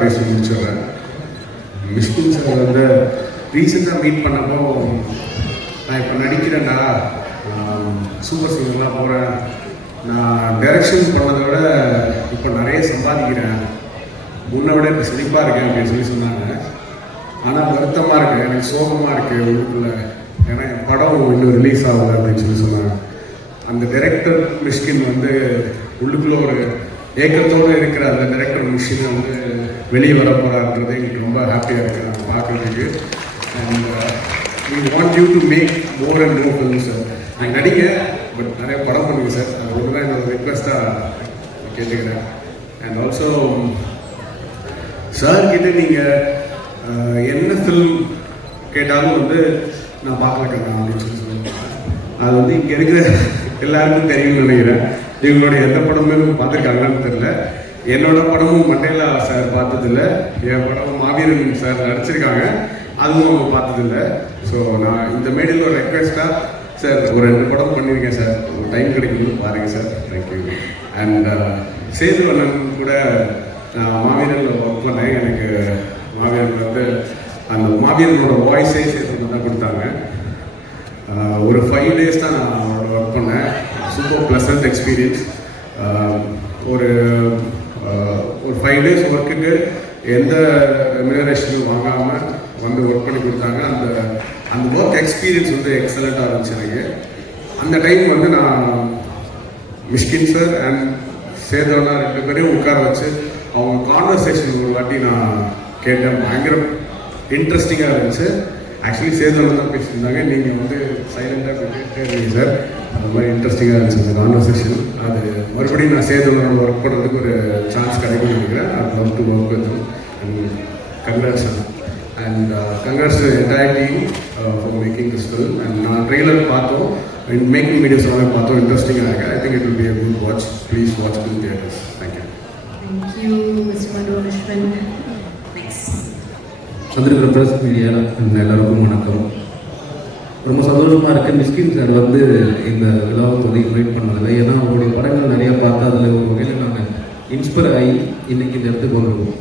பேசி முடிச்சிடுறேன். மிஷ்கின் சார் வந்து ரீசெண்டாக மீட் பண்ணப்போ, நான் இப்போ நடிக்கிறேன்டா, சூப்பர் சிங்கர்லாம் போகிறேன், நான் டைரக்ஷன் பண்ணதை விட இப்போ நிறைய சம்பாதிக்கிறேன், முன்னை விட இப்போ செழிப்பாக இருக்கேன் அப்படின்னு சொல்லி சொன்னாங்க. ஆனால் வருத்தமாக இருக்குது, எனக்கு சோகமாக இருக்குது உள்ளுக்குள்ளே, ஏன்னா என் படம் இன்னும் ரிலீஸ் ஆகலை அப்படின்னு சொல்லி சொன்னாங்க. அந்த டைரக்டர் மிஷ்கின் வந்து உள்ளுக்குள்ளே ஒரு ஏக்கத்தோடு இருக்கிற அந்த டைரக்டர் மிஷ்கின் வந்து வெளியே வர போகிறாருன்றது எங்களுக்கு ரொம்ப ஹாப்பியாக இருக்குது நாங்கள் பார்க்குறதுக்கு. And we want you to make more and more films sir. நீங்கள் நடிங்க, பட் நிறைய படம் பண்ணுங்க சார். அது ஒன்று தான் என்னோட ரிக்வெஸ்ட்டாக கேட்டுக்கிறேன். அண்ட் ஆல்சோ சார் கிட்டே நீங்கள் என்ன ஃபில்ம் கேட்டாலும் வந்து நான் பார்க்கலக்கண்ணா அப்படின்னு சொல்லி சொல்லுவேன். அது வந்து இங்கே இருக்கிற எல்லாருக்கும் தெரியும்னு நினைக்கிறேன். இவங்களுடைய எந்த படமும் பார்த்துருக்காங்கன்னு தெரில. என்னோட படமும் மண்டேலா சார் பார்த்ததில்ல, என் படமும் மாவீரன் சார் நடிச்சிருக்காங்க, அதுவும் அவங்க பார்த்ததில்ல. ஸோ நான் இந்த மேடையில் ஒரு ரெக்வெஸ்ட்டாக, சார் ஒரு 2 படம் பண்ணியிருக்கேன் சார், ஒரு டைம் கிடைக்கும்போது பாருங்கள் சார். தேங்க்யூ. அண்ட் சேதுவண்ணன் கூட நான் மாவீரனில் ஒர்க் பண்ணேன். எனக்கு மாவீரன் வந்து அந்த மாவீரனோட வாய்ஸே சேதுவண்ணன் தான் கொடுத்தாங்க. ஒரு 5 days தான் நான் அவரோட ஒர்க் பண்ணேன். Super pleasant experience. ஒரு 5 days ஒர்க்குக்கு எந்த ரெம்யூனரேஷனும் வாங்காமல் வந்து ஒர்க் பண்ணி கொடுத்தாங்க. அந்த ஒர்க் எக்ஸ்பீரியன்ஸ் வந்து எக்ஸலண்ட்டாக இருந்துச்சு எனக்கு. அந்த டைம் வந்து நான் மிஷ்கின் சார் அண்ட் சேதோனா 2 பேரையும் உட்கார வச்சு அவங்க கான்வர்சேஷன் ஒரு வாட்டி நான் கேட்டேன். பயங்கர இன்ட்ரெஸ்டிங்காக இருந்துச்சு. ஆக்சுவலி சேதோனா தான் பேசியிருந்தாங்க, நீங்கள் வந்து சைலண்டாக கேட்டே சார். அந்த மாதிரி இன்ட்ரெஸ்டிங்காக இருந்துச்சு அந்த கான்வர்சேஷன். அது மறுபடியும் நான் சேதோனோட ஒர்க் பண்ணுறதுக்கு ஒரு சான்ஸ் கிடைக்கும்னு நினைக்கிறேன். I love to work with and congrats and congrats entire team for making this film. And நான் ட்ரெய்லர் பார்த்தோம், மேக்கிங் வீடியோஸ் எல்லாமே பார்த்தோம், இன்ட்ரெஸ்டிங்காக இருக்குது. I think it will be a good watch. Please watch it in theaters. Thank you. Thank you, Mr. Madhuvishwan. Next. வந்திருக்கிற press media எல்லாருக்கும் வணக்கம். ரொம்ப சந்தோஷமாக இருக்குது. மிஷ்கின் சார் வந்து இந்த விழாவுக்கு வந்து இன்வைட் பண்ணதில்லை. ஏன்னா அவருடைய படங்கள் நிறையா பார்த்தா அதில் ஒரு வகையில் நாங்கள் இன்ஸ்பயர் ஆகி இன்றைக்கி இந்த இடத்துக்கு வந்துருக்கோம்.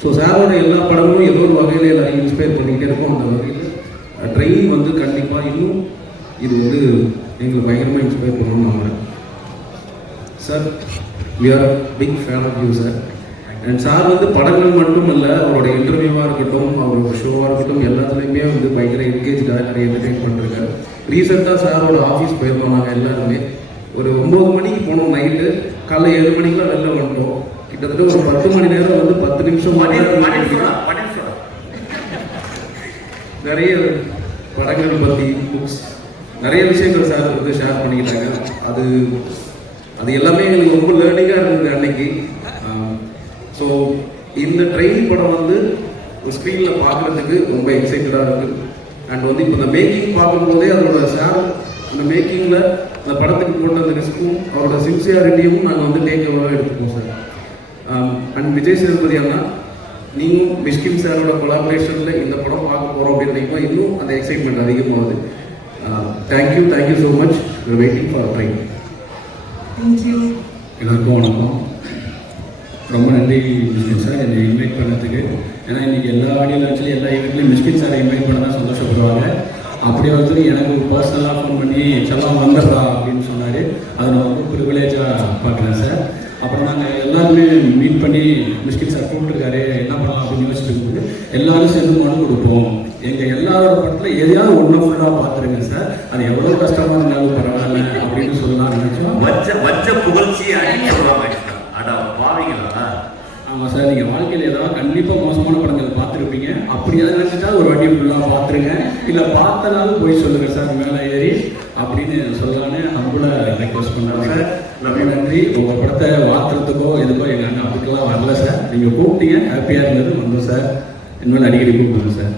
ஸோ சாரோட எல்லா படமும் ஏதோ ஒரு வகையில் எல்லாரையும் இன்ஸ்பயர் பண்ணிக்கிட்டே இருக்கும். அந்த வகையில் ட்ரெயின் வந்து கண்டிப்பாக இன்னும் இது வந்து எங்களை பயங்கரமாக இன்ஸ்பயர் பண்ணணும்னு நம்புகிறேன். Sir, we are big fan of you sir. And sir வந்து படங்கள் மட்டும் இல்லை, அவரோட இன்டர்வியூவாக இருக்கட்டும், அவரோட ஷோவாக இருக்கட்டும், எல்லாத்துலேயுமே வந்து பயங்கர என்கேஜாக நிறைய என்டர்டெயின் பண்ணிருக்காரு. ரீசெண்டாக சாரோட ஆஃபீஸ் போயிருந்தோம் நாங்கள் எல்லாருமே. ஒரு 9 மணிக்கு போனோம் நைட்டு, காலைல 7 மணிக்கெலாம் வெளில வந்துட்டோம். கிட்டத்தட்ட ஒரு 10 மணி நேரம் வந்து 10 நிமிஷம் நிறைய படங்கள் பற்றி புக்ஸ் நிறைய விஷயங்கள் சார் வந்து ஷேர் பண்ணிக்கிட்டாங்க. அது எல்லாமே எங்களுக்கு ரொம்ப லேர்னிங்காக இருந்தது அன்னைக்கு. ஸோ இந்த ட்ரெயின் படம் வந்து ஒரு ஸ்க்ரீனில் பார்க்குறதுக்கு ரொம்ப எக்ஸைட்டடாக இருக்குது. அண்ட் வந்து இப்போ இந்த மேக்கிங் பார்க்கும்போதே அதோட சார் அந்த மேக்கிங்கில் அந்த படத்துக்கு போட்ட அந்த ரிஸ்க்கும் அவரோட சின்சியாரிட்டியும் நாங்கள் வந்து டேக் ஓவராக எடுத்துப்போம் சார். அண்ட் விஜய் சேதுபதி அண்ணா, நீங்களும் மிஷ்கின் சாரோட கொலாபரேஷனில் இந்த படம் பார்க்க போகிறோம் அப்படின்னு இன்னும் அந்த எக்ஸைட்மெண்ட் அதிகமாகுது. Thank you so much. Waiting for train. Thank you. எல்லாருக்கும் வணக்கம். ரொம்ப நன்றி மிஷ்கின் சார் என்னை இன்வைட் பண்ணதுக்கு. ஏன்னா இன்றைக்கி எல்லா ஆடியோ லான்ச்லேயும் எல்லா ஈவெண்ட்லையும் மிஷ்கின் சாரை இன்வைட் பண்ண தான் சந்தோஷப்படுவாங்க. அப்படி வந்து எனக்கு பர்சனலாக ஃபோன் பண்ணி செல்லாம் வந்துடுறா அப்படின்னு சொன்னார். அதை நான் ரொம்ப ப்ரிவிலேஜாக பார்க்குறேன் சார். அப்புறம் நாங்கள் எல்லாருமே மீட் பண்ணி மிஷ்கின் சார் கூப்பிட்டுருக்காரு, என்ன பண்ணலாம் அப்படின்னு யோசிச்சுட்டு இருக்கும்போது எல்லாரும் சேர்ந்து மனு கொடுப்போம், எங்கள் எல்லாரோட படத்தில் எதையாவது ஒன்று ஃபுல்லாக பார்த்துருங்க சார், அது எவ்வளோ கஷ்டமாக இருந்தாலும் பரவாயில்ல அப்படின்னு சொல்லலாம் நினச்சோம். வச்ச புகழ்ச்சி பாவீங்களா? ஆமாம் சார், நீங்கள் வாழ்க்கையில் ஏதாவது கண்டிப்பாக மோசமான படங்கள் பார்த்துருப்பீங்க. அப்படியாவது நினச்சிட்டா ஒரு வாட்டி ஃபுல்லாக பார்த்துருங்க, இல்லை பார்த்தனாலும் போய் சொல்லுங்கள் சார் மேலே ஏறி அப்படின்னு சொல்லலான்னு நம்மள ரெக்வஸ்ட் பண்ணுறாங்க சார். ரொம்ப நன்றி. உங்கள் படத்தை வாத்துறதுக்கோ எதுக்கோ எங்கள் அண்ணன் அதுக்கெல்லாம் வரல சார். நீங்கள் கூப்பிட்டீங்க, ஹாப்பியாக இருந்தது, வந்தோம் சார். இனிமேல் அடிக்கடி கூப்பிடுங்க சார்.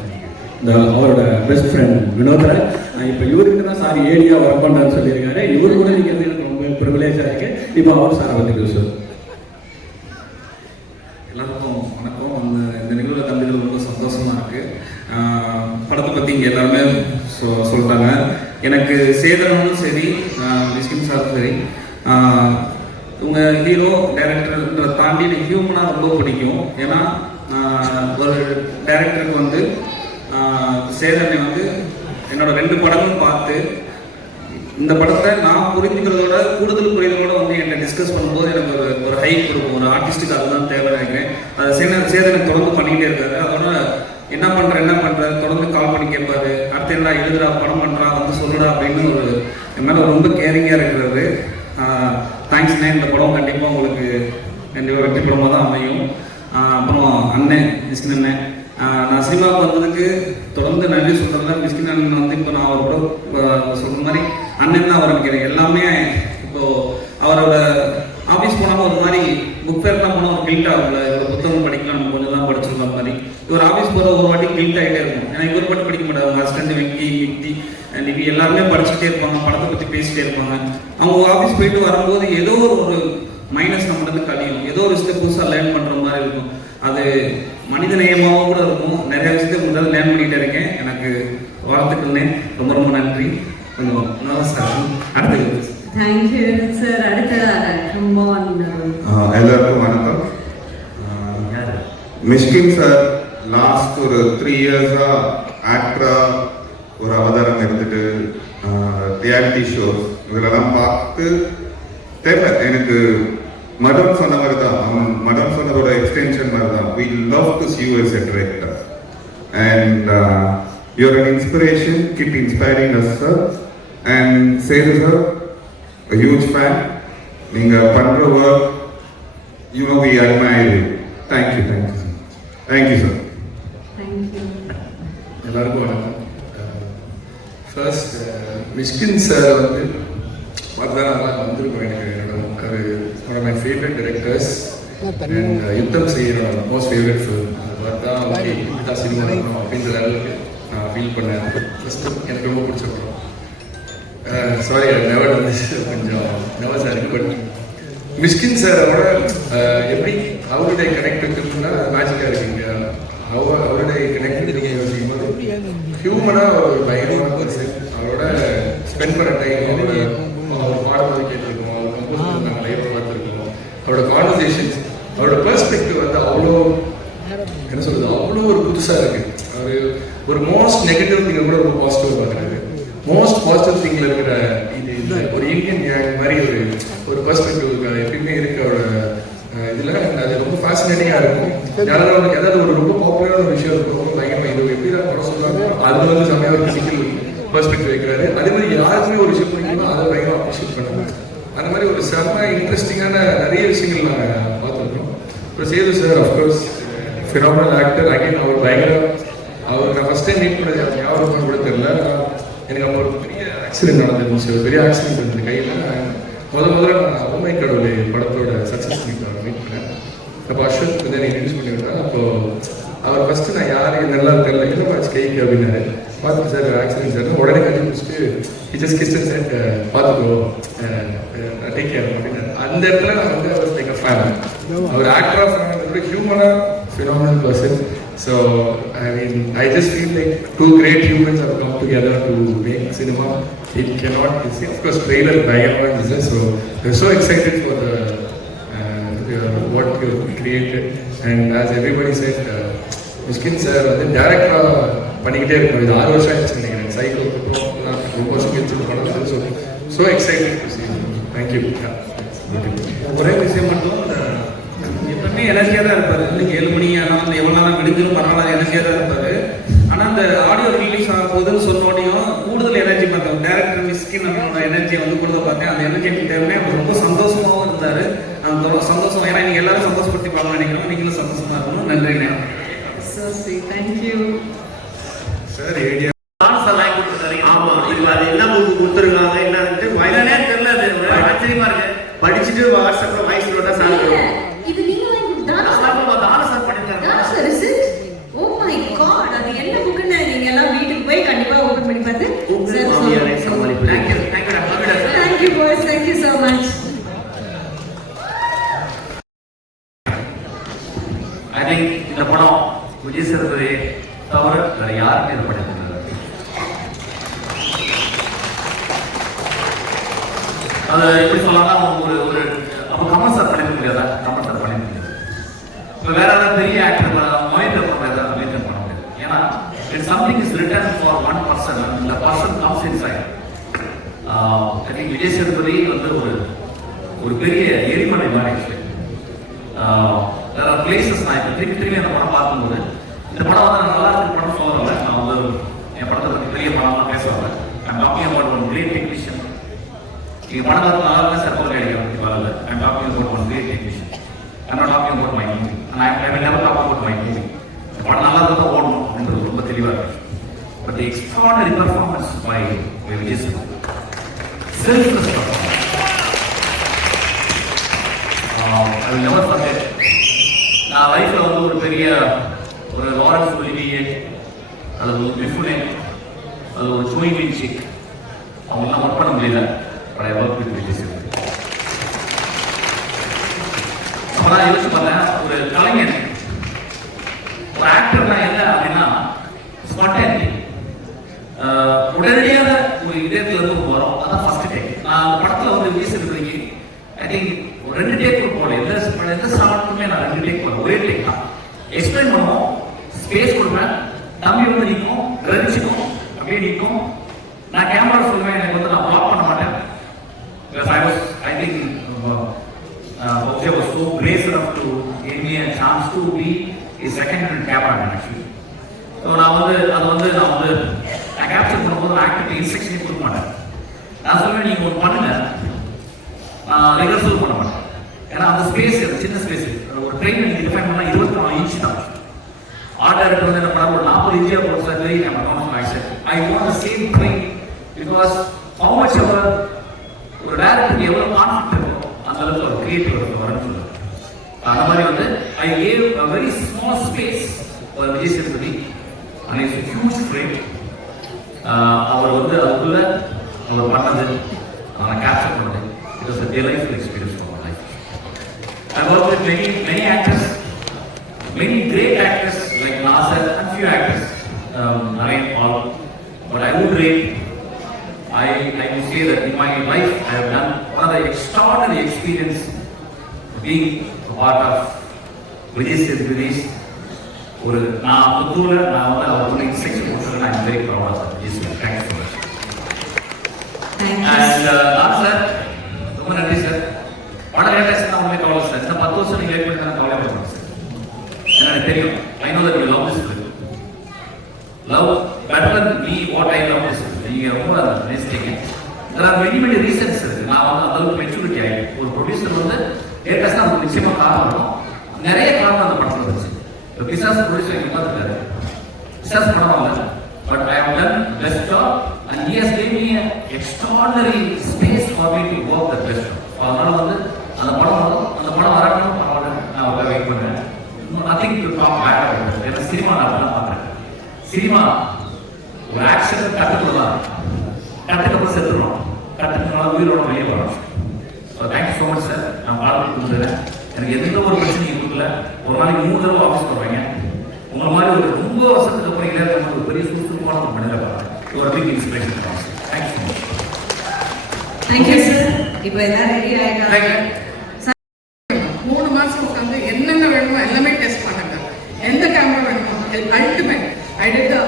இந்த அவரோட பெஸ்ட் ஃப்ரெண்ட் வினோதரை நான் இப்போ இவருக்கு தான் சார் ஏரியா ஒர்க் பண்ணுறேன்னு சொல்லியிருக்காரு. இவரு கூட நீங்கள் எனக்கு ரொம்ப ப்ரிவிலேஜாக இருக்கு. இப்போ அவர் சாரை பற்றி சார். எல்லாருக்கும் வணக்கம். இந்த நிகழ்வில் தம்பிகள் ரொம்ப சந்தோஷமாக இருக்குது. படத்தை பற்றி இங்கே எல்லாருமே சொல்லிட்டாங்க. எனக்கு சேதனும் சரி, மிஷ்கின் சாரும் சரி, இவங்க ஹீரோ டைரக்டர்ன்ற தாண்டி எனக்கு ஹியூமனாக ரொம்ப பிடிக்கும். ஏன்னா ஒரு டைரக்டருக்கு வந்து சேதனை வந்து என்னோட 2 படங்களும் பார்த்து இந்த படத்தை நான் புரிஞ்சுக்கிறதோட கூடுதல் புரிதலோட வந்து என்கிட்ட டிஸ்கஸ் பண்ணும்போது எனக்கு ஒரு ஹைப் கொடுக்கும். ஒரு ஆர்டிஸ்ட்டுக்கு அதுதான் தேவை நினைக்கிறேன். அது சேதனை தொடர்ந்து பண்ணிக்கிட்டே இருக்காரு. அதோட என்ன பண்ணுற தொடர்ந்து கால் பண்ணி கேட்பாரு. அடுத்து என்ன எழுதுறா, படம் பண்ணுறா, வந்து சொல்லுடா அப்படின்னு என் மேலே ரொம்ப கேரிங்காக இருக்கிறது. தேங்க்ஸ்ண்ணே. இந்த படம் கண்டிப்பாக உங்களுக்கு கண்டிப்பாக வெற்றி படமாக தான் அமையும். அப்புறம் அண்ணன் மிஸ்கின் அண்ணன், நான் சினிமாவுக்கு வந்ததுக்கு தொடர்ந்து நன்றி சொல்கிறேன். மிஸ்கின் அண்ணன் வந்து இப்போ நான் அவர் கூட சொல்கிற மாதிரி அண்ணன் தான் அவர் நினைக்கிறேன். எல்லாமே இப்போது அவரோட ஆஃபீஸ் போனாலும் ஒரு மாதிரி புக் ஃபேர்லாம் போனால் ஒரு கில்ட் ஆகும்ல, இவர் புத்தகம் படிக்கலாம், நம்ம கொஞ்சம் தான் படிச்சிருக்க மாதிரி. இவர் ஆஃபீஸ் போகிற ஒரு வாட்டி கில்ட் ஆகிட்டே இருக்கும். ஏன்னா இவர் மட்டும் படிக்க மாட்டாங்க, அவங்க ஹஸ்பண்ட் வெங்கி மிக்தி நிவி எல்லாருமே படிச்சுட்டே இருப்பாங்க, படத்தை பற்றி பேசிட்டே இருப்பாங்க. அவங்க ஆஃபீஸ் போயிட்டு வரும்போது ஏதோ ஒரு மைனஸ் நம்மளுக்கு கழியும், ஏதோ ஒரு விஷயத்தை புதுசாக லேர்ன் பண்ணுற மாதிரி இருக்கும். அது மனித நேயமாகவும் கூட இருக்கும். நிறைய விஷயத்தை முதல்ல லேர்ன் பண்ணிகிட்டே இருக்கேன். எனக்கு வாழ்த்துக்கள்னே, ரொம்ப ரொம்ப நன்றி. கொஞ்சம் நல்லா சார். அடுத்தது தேங்க்யூ சார். அடுத்ததாக எல்லாருக்கும் வணக்கம். மிஷ்கின் சார் லாஸ்ட் ஒரு 3 இயர்ஸா ஆக்டரா ஒரு அவதாரம் எடுத்துட்டு ரியாலிட்டி ஷோஸ் இதெல்லாம் பார்த்து தெரியல எனக்கு. மடம் சொன்ன மாதிரி தான், அவன் மடம் சொன்னதோட எக்ஸ்டென்ஷன் மாதிரி தான். We love to see you as a director and you're an inspiration, keep inspiring us sir. And Sedu sir, a huge fan. நீங்க பண்ற work, you know we admire you. Thank you sir. Thank you sir. Thank you. எல்லாருக்கும் வணக்கம். First Mysskin sir வந்து பார்த்தா நல்லா வந்திருக்கும். எனக்கு என்னோட one of my favourite directors and யுத்தம் செய்கிற மோஸ்ட் ஃபேவரட் ஃபிலிம். அது பார்த்தா ஓகே இதுதான் சினிமா அப்படின்ற லெவலுக்கு நான் ஃபீல் பண்ணேன். ஃபஸ்ட்டு எனக்கு ரொம்ப பிடிச்ச படம். சாரி நெவர் வந்து கொஞ்சம் நர்வஸாக இருக்குது. பட் மிஷ்கின் சாரோட எப்படி அவருடைய கனெக்ட் இருக்குன்னா மேஜிக்காக இருக்குங்க. அவருடைய கனெக்ட் நீங்கள் யோசிக்கும்போது ஹியூமனாக ஒரு பயங்கரமான பர்சன். அவரோட ஸ்பெண்ட் பண்ண டைம், அவர் பாடும்போது கேட்டிருக்கோம், அவர் கம்போஸ் நாங்கள் லைவாக பார்த்துருக்கோம். அவரோட கான்வர்சேஷன்ஸ், அவரோட பெர்ஸ்பெக்டிவ் வந்து அவ்வளோ என்ன சொல்கிறது, அவ்வளோ ஒரு புதுசாக இருக்குது. அவர் ஒரு மோஸ்ட் நெகட்டிவ் திங்கை கூட ரொம்ப பாசிட்டிவாக பார்க்குறாரு. மோஸ்ட் பாசிட்டிவ் திங்கில் இருக்கிற இது ஒரு இந்தியன் மாதிரி ஒரு பெர்ஸ்பெக்டிவ் எப்பயுமே இருக்கு அவரோட இதில். அது ரொம்ப ஃபேசினேட்டிங்காக இருக்கும். யாராவது ஏதாவது ஒரு ரொம்ப பாப்புலரான ஒரு விஷயம் இருக்கும், ரொம்ப பயங்கரமாக இது எப்படி தான் படம் சொல்கிறாங்க, அது வந்து செம்மையாக ஒரு ஃபிசிக்கல் பெர்ஸ்பெக்டிவ் வைக்கிறாரு. அதே மாதிரி யாருக்குமே ஒரு விஷயம் பிடிக்குமோ அதை பயங்கரமாக அப்ரிஷியேட் பண்ணுவாங்க. அந்த மாதிரி ஒரு செம்ம இன்ட்ரெஸ்டிங்கான நிறைய விஷயங்கள் நாங்கள் பார்த்துருக்கோம். அப்புறம் Sethu sir of course phenomenal actor. Again அவர் பயங்கரம். அவர் நான் ஃபஸ்ட் டைம் மீட் பண்ணது ஞாபகம் கூட தெரியல. எனக்கு அப்போ ஒரு பெரிய ஆக்சிடென்ட் நடந்துருந்துச்சு. ஒரு பெரிய ஆக்சிடென்ட் இருந்துச்சு கையில். முதல்ல நான் ஓமை கடவுளை படத்தோட சக்ஸஸ் மீட் பண்ணேன். அப்போ அஸ்வத் வந்து எனக்கு இன்ட்ரடியூஸ் பண்ணி விட்டேன். அப்போது அவர் ஃபஸ்ட்டு நான் யாருக்கு நல்லா தெரியல, என்ன பார்த்து கைக்கு அப்படின்னாரு. பார்த்துட்டு சார் ஆக்சிடென்ட் சார் உடனே கண்டுபிடிச்சிட்டு ஜஸ்ட் கிஸ்டன் சார் பார்த்துக்கோ டேக் கேர் அப்படின்னாரு. அந்த இடத்துல நான் வந்து அவர் லைக் அ ஃபேன். அவர் ஆக்டராக ஃபேன், ஹியூமனாக phenomenal person. So I mean, I just feel like two great humans have come together to make cinema. It cannot be seen. Of course, trailer dialogue is so we're so excited for the what you created. And as everybody said, Mishkin sir வந்து டைரக்டரா பண்ணிக்கிட்டே இருக்கோம். இது 6 வருஷம் ஆயிடுச்சு நினைக்கிறேன். Cycle ரொம்ப வருஷம் கழிச்சு பண்ணது. So excited to see. Thank you. ஒரே விஷயம் மட்டும், எப்பவுமே எனர்ஜியாக தான் இருப்பார். இன்னைக்கு 7 மணி ஆனால் எவ்வளோ நேரம் விடுஞ்சிடும் பரவாயில்ல, எனர்ஜியாக தான் இருப்பார். ஆனால் அந்த ஆடியோ ரிலீஸ் ஆக போகுதுன்னு சொன்னோடையும் கூடுதல் எனர்ஜி பார்த்தேன். டேரக்டர் மிஷ்கின் அவரோட எனர்ஜியை வந்து கூடுதல் பார்த்தேன். அந்த எனர்ஜி டைம்ல ரொம்ப சந்தோஷமாகவும் இருந்தார். சந்தோஷம், ஏன்னா நீங்கள் எல்லாரும் சந்தோஷப்படுத்தி பார்க்க நினைக்கிறோம். நீங்களும் சந்தோஷமாக இருக்கணும். நன்றி. So sweet. Thank you. Sir ஏடியா சார் வாங்கி கொடுத்துருக்காங்க. ஆமா, இது அது என்ன உங்களுக்கு கொடுத்துருக்காங்க என்னன்ட்டு வயதானே தெரியல. அது ஆச்சரியமா இருக்கு. படிச்சுட்டு வாட்ஸ்அப்ல வாய்ஸ் நோட்டா சார் இது நீங்க வாங்கி கொடுத்தா தான சார் பண்ணிருக்காங்க. Sir is it? Oh my god, அது என்ன புக்குன்னு நீங்க எல்லாம் வீட்டுக்கு போய் கண்டிப்பா ஓபன் பண்ணி பார்த்து சார் சொல்லுங்க. Thank you boys, thank you so much. I think இந்த படம் விஜய் சேதுபதி தவிர வேற யாருமே இந்த படம் அது எப்படி சொல்லலாம், ஒரு அப்போ கமல் சார் பண்ணிட முடியாதா? கமல் சார் பண்ணிட முடியாது. இப்போ வேற ஏதாவது பெரிய ஆக்டர் மெயின்டைன் பண்ண ஏதாவது மெயின்டைன் பண்ண முடியாது. ஏன்னா it's something is written for one person, இந்த person comes inside. I think Vijay Sethupathi வந்து ஒரு பெரிய எரிமலை மாதிரி. வேற பிளேசஸ் நான் இப்போ திரும்பி அந்த படம் பார்க்கும்போது இந்த படம் வந்து நல்லா இருக்கு படம் சொல்லலை. நான் வந்து என் படத்தை பற்றி பெரிய படம்லாம் பேசுவாங்க. I'm talking about one great technician. நீங்கள் படம் பார்த்து நல்லா இருந்தால் சார் போய் அடிக்க பற்றி வரல. I'm talking about one great technician. I'm not talking about my movie. And I will never talk about my movie. இந்த படம் நல்லா இருந்தால் தான் ஓடணும் அப்படின்றது ரொம்ப தெளிவாக இருக்கு. But the extraordinary performance by Vijay Sethupathi. Selfless performance. I will never forget. நான் லைஃப்பில் வந்து ஒரு பெரிய ஒரு லாரன்ஸ் ஒலிவியே, அது ஒரு மிஃபுனே, அது ஒரு ஜோயின் சிக், அவங்களாம் ஒர்க் பண்ண முடியல. But I work with Vijay Sethupathi. அப்போ நான் யோசிச்சு பார்த்தேன், ஒரு கலைஞன், ஒரு ஆக்டர்னா என்ன அப்படின்னா ஸ்பான்டேனிட்டி, உடனடியாக ஒரு இதயத்துல இருந்து வரும். அதான் ஃபர்ஸ்ட் டேக். நான் அந்த படத்தில் வந்து விஜய் சேதுபதிக்கு ஐ திங்க் ஒரு 2 டேக் போகல. எந்த சாப்பிட்டுமே நான் 2 டேக் போகல, ஒரே டேக் தான். எக்ஸ்பிளைன் பண்ணுவோம், ஸ்பேஸ் கொடுப்பேன், தம்பி வந்து நிற்கும், ரசிக்கும், அப்படியே நிற்கும். நான் கேமரா சொல்லுவேன், எனக்கு வந்து நான் பிளாக் பண்ண மாட்டேன். I think Bhavya was so brave enough to give me a chance to be a second cameraman actually. So நான் கேப்சர் பண்ணும்போது நான் ஆக்டருக்கு இன்ஸ்ட்ரக்ஷனே கொடுக்க மாட்டேன். நான் சொல்லுவேன், நீங்கள் ஒன்று பண்ணுங்க, நான் ரிஹர்சல் பண்ண மாட்டேன். ஏன்னா அந்த ஸ்பேஸ், சின்ன ஸ்பேஸ், ஒரு ட்ரெயின் நீங்கள் டிஃபைன் பண்ணால் 24 இன்ச் தான். ஆர்ட் டைரக்டர் வந்து என்ன பண்ணால் ஒரு 40 இன்ச்சியாக போட்டு sir very I want the same train because how much அவர் ஒரு டைரக்டருக்கு எவ்வளோ கான்ஃபிடென்ட் இருக்கும் அந்த அளவுக்கு ஒரு கிரியேட்டிவ் வரணும்னு சொல்லுவாங்க. அந்த மாதிரி வந்து I gave a very small space ஒரு Vijay Sethupathi and it's huge frame. அவர் வந்து அதுக்குள்ள அவர் பண்ணது, அவனை கேப்சர் பண்ணது, it was a delightful experience for my life. I worked with many actors, many great actors like Nasser and few actors, Narayan Paul, but I would rate, I would say that in my life I have done one of the extraordinary experience being a part of Vijay Sethupathi. ஒரு நான் புத்தூரில் நான் வந்து அவருக்கு instruction கொடுத்தது நான் very proud of Vijay Sethupathi. Thank you so much. And sir ரொம்ப நன்றி sir. படம் லேட்டஸ்ட் நான் உண்மை கவலை சார். இந்த 10 வருஷம் நீங்கள் லேட் பண்ணி தான் கவலைப்படுறேன் சார். ஏன்னா எனக்கு தெரியும், I know that you love this film. Love better than me what I love this film. நீங்கள் ரொம்ப நேசிட்டீங்க. there are many reasons இருக்கு. நான் வந்து அந்த அளவுக்கு மெச்சூரிட்டி ஆகிடும். ஒரு ப்ரொடியூசர் வந்து லேட்டஸ்டாக நமக்கு நிச்சயமாக காரணம் இருக்கும். நிறைய காரணம் அந்த படத்தில் இருந்துச்சு. இப்போ பிசாஸ் ப்ரொடியூசர் எங்கே பார்த்துருக்காரு, பிசாஸ் படம் இல்லை, but I have done best job and he has given me an extraordinary space for me to work the best job. அதனால வந்து அந்த படம் வரணும் நான் உட்கார வெயிட் பண்ணுறேன். Nothing to talk back about. ஏன்னா சினிமா நான் அப்படிதான் பார்க்குறேன். சினிமா ஒரு ஆக்ஷன் கற்றுக்கலாம், கற்றுக்கப்புறம் செத்துறோம், கற்றுக்கலாம் உயிரோட வெளியே வரணும். So thank you so much sir. நான் பாடல் கொடுத்துறேன். எனக்கு எந்த ஒரு பிரச்சனையும் கொடுக்கல. ஒரு நாளைக்கு 3 தடவை ஆஃபீஸ் போடுறீங்க. உங்களை மாதிரி ஒரு ரொம்ப வருஷத்துக்கு அப்புறம் இளைய ஒரு பெரிய சுறுசுறுப்பான ஒரு மனிதரை பார்க்குறேன். ஒரு big inspiration. Thank you so much. Thank you sir. இப்போ எல்லாரும் ரெடி ஆகிட்டாங்க. 3 மாசம் உட்காந்து என்னென்ன வேணுமோ எல்லாமே டெஸ்ட் பண்ணுங்க. எந்த கேமரா வேணுமோ ultimate. I did the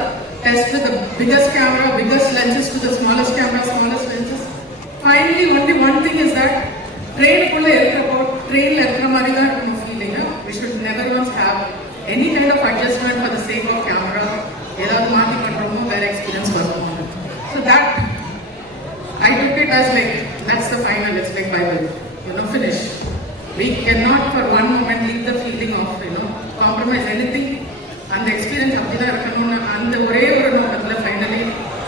test with the biggest camera, biggest lenses to the smallest camera, smallest lenses. Finally, only one thing is that train-kulla irukappo train-la irukra mari da irukum feeling. We should never once have any kind of adjustment for the sake of camera. Edavadhu maati pandromo vera experience varum. So that I took it as like that's the final. It's like Bible, finish. We cannot for one moment leave the feeling of compromise anything. அந்த experience அப்படிதான் இருக்கணும்னு அந்த ஒரே ஒரு நோக்கத்தில் finally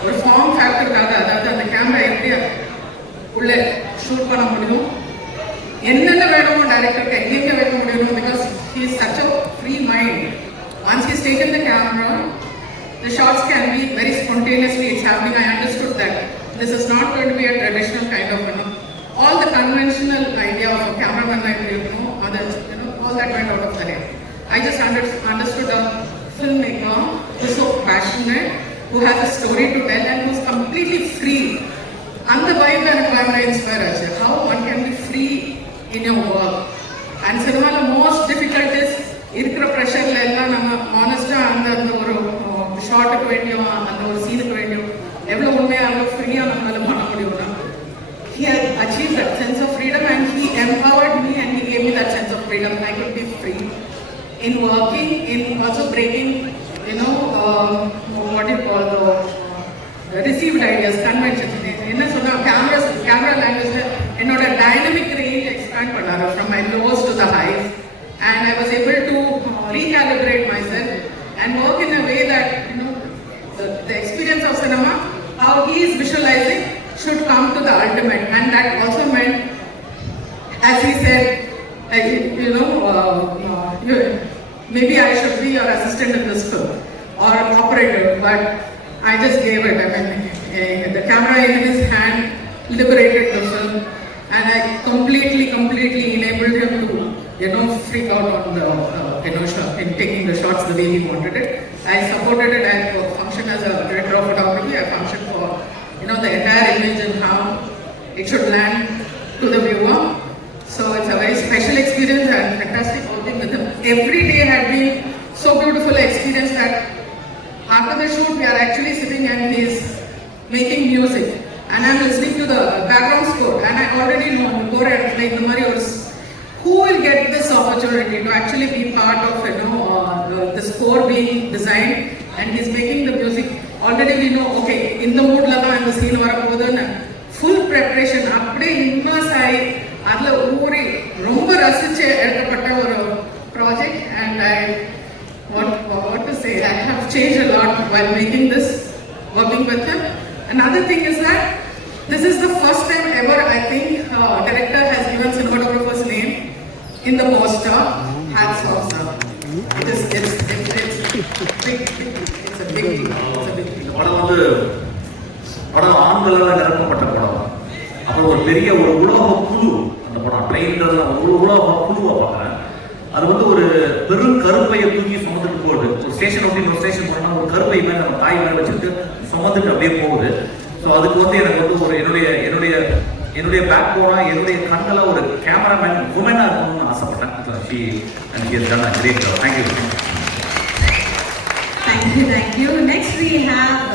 ஒரு form ஃபேக்டருக்காக, அதாவது அந்த கேமரா எப்படி உள்ள ஷூட் பண்ண முடியும், என்னென்ன வேணுமோ டைரக்டருக்கு எங்கெங்க வைக்க முடியும், because he is such a free mind. Once he is taken the camera, the shots can be very spontaneously it's happening. I understood that this is not going to be a traditional kind of all the conventional idea of a cameraman like other all that went out of the head. I just understood a filmmaker who's so passionate, who has a story to tell and who's completely free. And the vibe and camera inspire us. How one can be free in your work. And cinema most difficult is இருக்கிற ப்ரெஷரில் எல்லாம் நம்ம ஆனஸ்டாக அந்த ஒரு ஷார்ட்டுக்கு வேண்டியும் அந்த ஒரு சீனுக்கு வேண்டியும் எவ்வளோ உண்மையாக எவ்வளோ ஃப்ரீயாக நம்மளால பண்ண முடியும்னா he had achieved that sense of freedom and he empowered me and he gave me that sense of freedom. I could be free in working, in also breaking, what do you call the received ideas, conventions. என்ன சொன்னா camera language என்னோட dynamic range expand பண்ணாரு from my lows to the highs, and I was able to recalibrate myself and work in a way that the experience of cinema, how he is visualizing, should come to the ultimate. And that also meant, as he said, maybe I should be your assistant in this film or operator, but I just gave it. I mean, the camera in his hand liberated the film, and I completely enabled him to freak out on the shot, in taking the shots the way he wanted it. I supported it. I functioned as a director of photography. I functioned for the entire image and how it should land to the viewer. So it's a very special experience and fantastic working with him. Every day had been so beautiful experience that after the shoot we are actually sitting and he is making music and I'm listening to the background score, and I already know who will get this opportunity to actually be part of the score being designed, and he's making the music. Already we know, okay, in the mood la and the scene varapodana full preparation appade immerse ஆகி adla ஊறி ரொம்ப ரசிச்சு எடுக்கப்பட்ட ஒரு project, and I what to say, I have changed a lot while making this, working with him. Another thing is that this is the first time ever I think director has given cinematographer's name in the poster. Hats off, sir. It's a big deal. படம் ஆண்களால் நிரப்பப்பட்ட படம். அப்புறம் ஒரு பெரிய ஒரு உலக குழு, அந்த படம் ட்ரெயின்ல ஒரு உலக குழுவை பார்க்குறேன். அது ஒரு பெரும் கருப்பையை தூக்கி சுமந்துட்டு போகுது. ஒரு ஸ்டேஷன் அப்படின்னு ஒரு ஸ்டேஷன் போனோம்னா ஒரு கருப்பை மேலே நம்ம தாய் மேலே வச்சுட்டு சுமந்துட்டு அப்படியே போகுது. ஸோ அதுக்கு எனக்கு ஒரு என்னுடைய பேக் போனா என்னுடைய கண்ணில் ஒரு கேமராமேன் உமனாக இருக்கணும்னு ஆசைப்பட்டேன். Thank you. Next we have